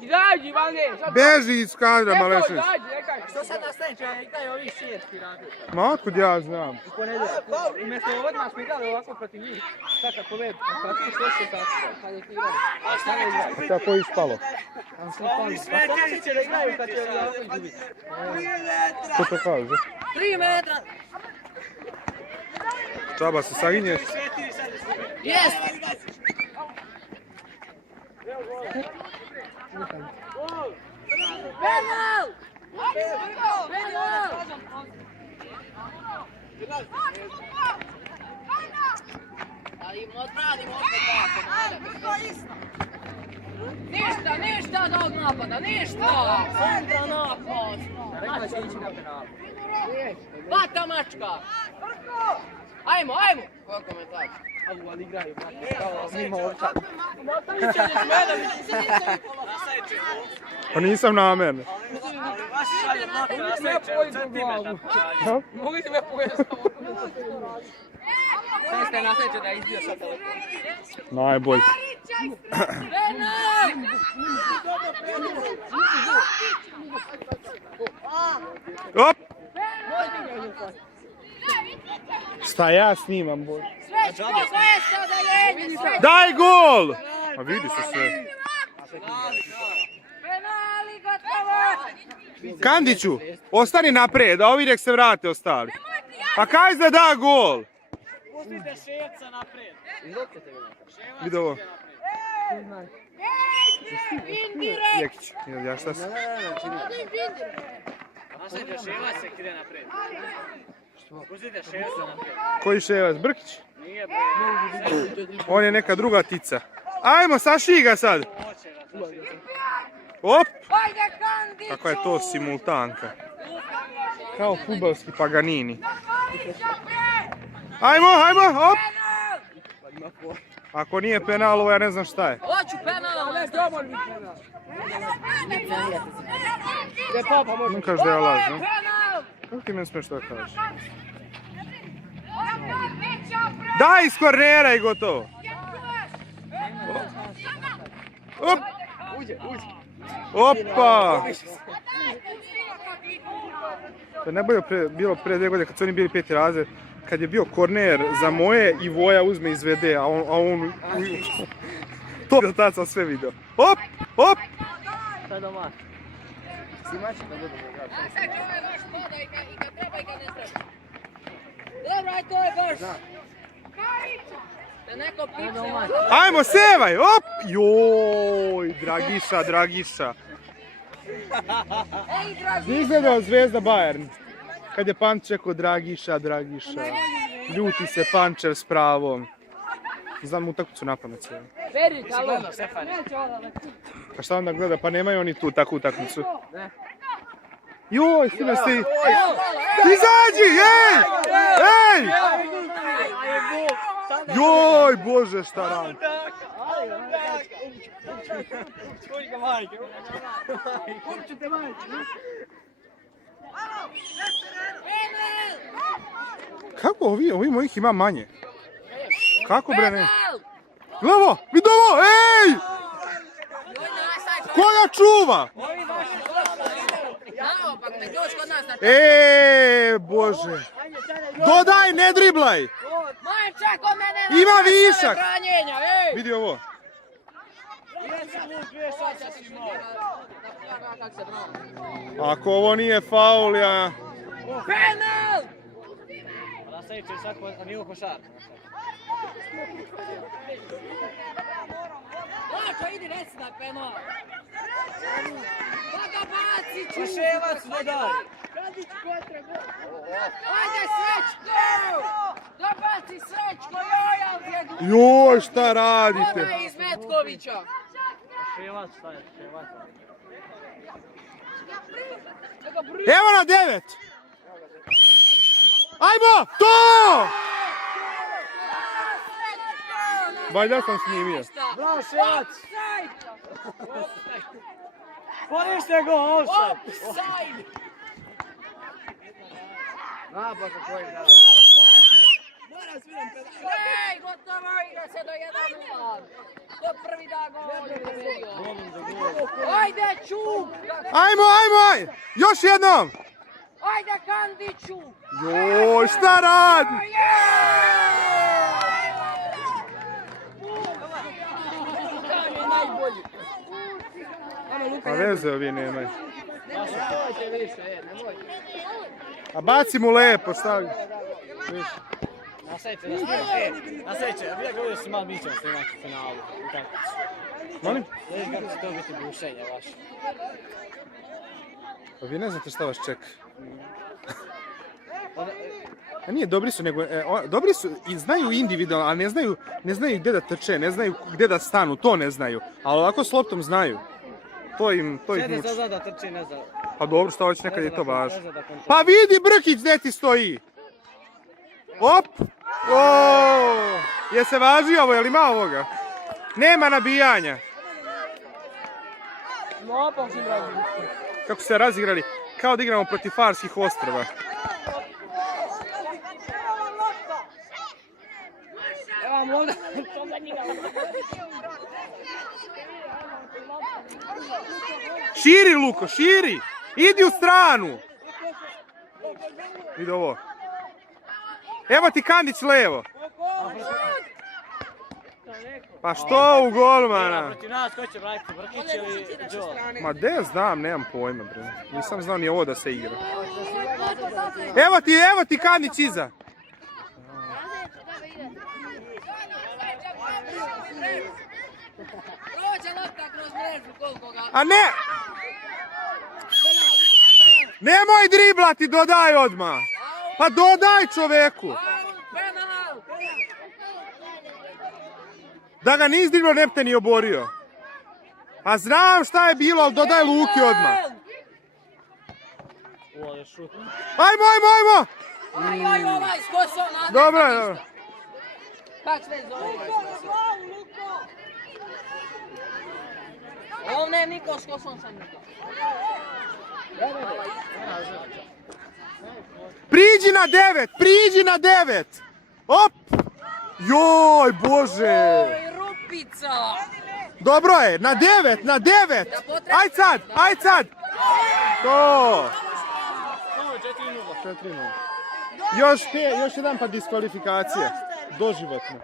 Izađi, Ivane! Beži iz kadra, Malešević. Što sad nastavit će, igraju ovi švedski radili. Ma otkud ja znam? U ponedjeljak. Umjesto odmah smo igrali ovako protiv njih. Sad kad povedu, kad ti što se tako kad je igrali. A šta ne igrali? Tako je ispalo. Pa samo će da igraju kad će ovako izgubiti. Ko to kaže? 3 metra! Čaba se saginješ? Jest! Penal! Penal! Odradimo opet tako. Ništa da od napada, ništa! Centra napad! Rekla će ići na penal. Vata mačka! Ajmo! Koja komentar? Ali igraju, mimo ovčad. Pa nisam namerno. Mogli ti me pojesti. Sada ste nasreće da je izbio sa telefona. Najbolj. Op! Šta ja snimam, boj? Daj gol! A vidi se sve. Kandiću, ostani naprijed, a ovi nek se vrate ostali. Pa kaj za da gol? Pustite Ševca naprijed. Vidi ovo. Jekić, ja šta se? Nasreće Ševac se ide naprijed. Pustite Ševca naprijed. Koji Ševac? Brkić? Nije bre. On je neka druga tica. Ajmo, saši ga sad. Op! Kakva je to simultanka. Kao fudbalski Paganini. Ajmo, op! Ako nije penal, ovo ja ne znam šta je. Hoću penal, ne dobar mi penal. Ne kaži da ja lažem. Kako ti ne smiješ to kažeš? Daj iz kornera i gotovo. Op! Opa! To ne bilo pre 2 godine kad su oni bili 5. razred, kad je bio korner za moje i Voja uzme izvede, a on to do tada sam sve video. Op! Sad doma. Snimači da budu ga. Sad će ovaj baš pada i kad treba i kad ne treba. Dobro, aj to je baš. Da neko piče. Ajmo, sevaj! Op! Joj, Dragiša. Ej, Dragiša. Izgledao Zvezda Bayern. Kad je Panč rekao Dragiša. Ljuti se Pančev s pravom. Znam mu utakmicu na pamet sve. Veri, alo. Neće ona. Pa šta onda gleda? Pa nemaju oni tu takvu utakmicu. Joj, sine si... Izađi! Ej! Joj, Bože, šta radi? Kako ovi mojih ima manje? Kako bre ne? Glavo, vidi ovo, ej! Ko ga čuva? Bože. Dodaj, ne driblaj. Ima višak. Vidi ovo. Ako ovo nije faul, ja... Penal! Nastaviće svako, a nije u košar. Lača, idi reci da penal. Pa ga baci, Pa Ševac dodaj. Ajde, Srećko! Da baci Srećko, joj, Joj, šta radite? Ovo je iz Metkovića. Ševac, šta je? Ševac. Evo na 9! Ajmo! To! Valjda sam snimio. Bravo, Ševac! Ponište go, offside! Offside! Napad koji da. Ej, gotovo, igra se do 1:0. Ko prvi da gol je pobedio. Ajde, Čuk! Ajmo, ajmo! Još jednom! Ajde, Kandiću! Joj, šta radi? Pa veze ovi nemaju. Nemojte više, nemojte. A baci mu lepo, šta? Na sreće, ja govorio si malo mi ćemo snimati u finalu. Molim? Vidim kako će to biti bušenje vaše. Pa vi ne znate šta vas čeka. A nije, dobri su, nego, dobri su i znaju individualno, ali ne znaju gdje da trče, ne znaju gdje da stanu, to ne znaju. Ali ovako s loptom znaju. To ih Sjede muči. sad zna da trči, ne zna. Pa dobro, šta hoće, nekad je to važno. Pa vidi Brkić gdje ti stoji! Op! Oooo! Je se važi ovo, je li ima ovoga? Nema nabijanja. No, pa ću draži. Kako su se razigrali, kao da igramo protiv Farskih ostrva. Evo vam ovdje. Širi, Luko, širi! Idi u stranu! Vidi ovo. Evo ti Kandić levo. Pa što u golmana? Protiv nas ko će braniti, Brkić ili Đole? Ma de znam, nemam pojma, bre. Nisam znao ni ovo da se igra. Evo ti Kandić iza. Prođe lopta kroz mrežu, koliko ga... A ne! Nemoj driblati, dodaj odmah. Pa dodaj čoveku. Penal! Da ga nis driblao, ne bi te ni oborio. A znam šta je bilo, ali dodaj Luki odmah. Ovo je šut. Ajmo! Aj, ovaj skoso, nada. Dobro je, dobro. Kak sve zove? Ovo ne, niko s kosom sam nikao. Priđi na 9! Op! Joj, Bože! Oj, rupica! Dobro je, na 9! Ajd sad! To! 4-0. Još jedan pa diskvalifikacija. Doživotno.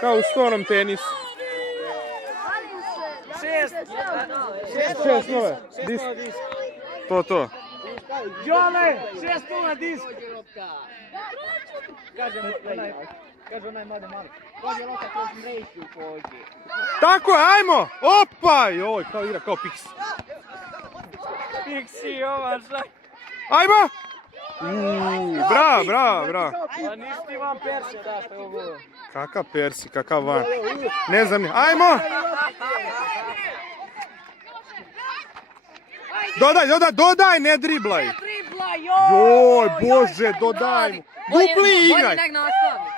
Kao u stolnom tenisu. 6-0. To. Đole, 6-0 disk. Kaže onaj mlade Marko. Prođe lopta kroz mrežu pođe. Tako je, ajmo! Opa! Joj, kao igra, kao Pixi. Pixi, ova šak. Ajmo! Bravo. Pa nisi ti vam Perse daš pa ovo. Kakav Persi, kakav van. Ne znam ni. Ajmo! Dodaj, ne driblaj. Dribla, Joj, Bože, dodaj mu. Dupli igraj. Bolje nek nastavi.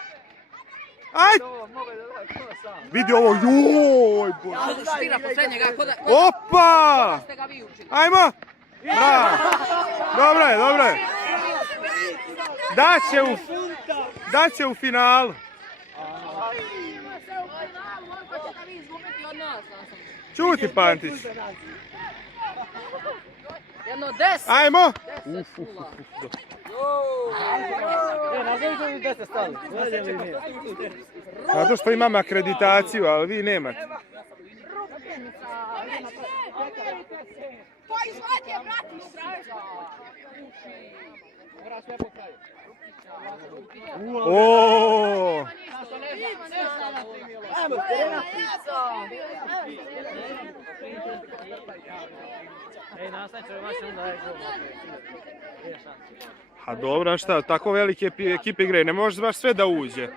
Ajde. Vidi ovo, joj, Bože. Štira posljednjega, Opa! ste ga vi učili. Ajmo. Bravo. Dobro je. Daće u finalu. Čuti, Pantić. Jedno 10. Ajmo. Nazovite mi gdje ste stali. Zato što imam akreditaciju, ali vi nemate. Pa izvadi je, brati, Mora sve popraviti. Oooo. Ej, nastavit ćemo vaše onda ovaj gol. A dobro, šta, tako velike ekipe igraju, ne može baš sve da uđe.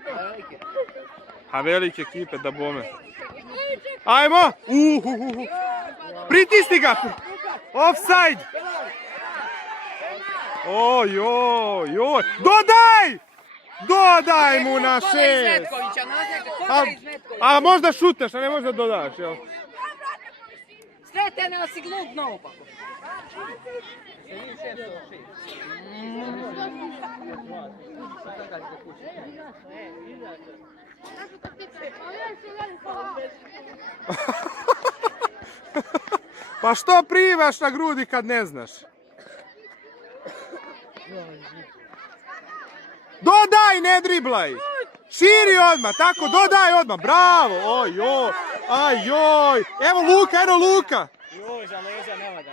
A velike ekipe da bome. Ajmo! Pritisni ga! Offside! Ojoj! Dodaj mu na 6! A možda šutneš, a ne možda dodaš, jel? Sretene, ali si glup naopako. Pa što plivaš na grudi kad ne znaš? Dodaj, ne driblaj! Širi odmah, tako, dodaj odmah, bravo! Ojoj, ajoj! Evo Luka, eno Luka! Joj, za leđa nema da.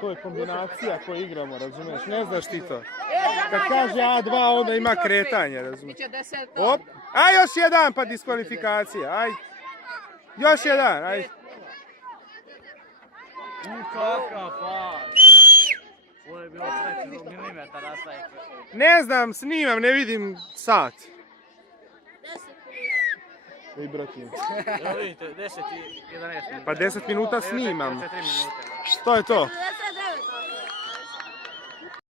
To je kombinacija koju igramo, razumiješ? Ne znaš ti to. Kad kaže A2, onda ima kretanje, razumiješ? Biće 10. Op, aj još jedan pa diskvalifikacija, aj. Još jedan, aj. Kakav pas. Ovo je bilo 3 milimetara sajte. Ne znam, snimam, ne vidim sat. Ej, bratim. Evo vidite, 10 i 11 minuta. Pa 10 minuta snimam. 4 minute. To je to.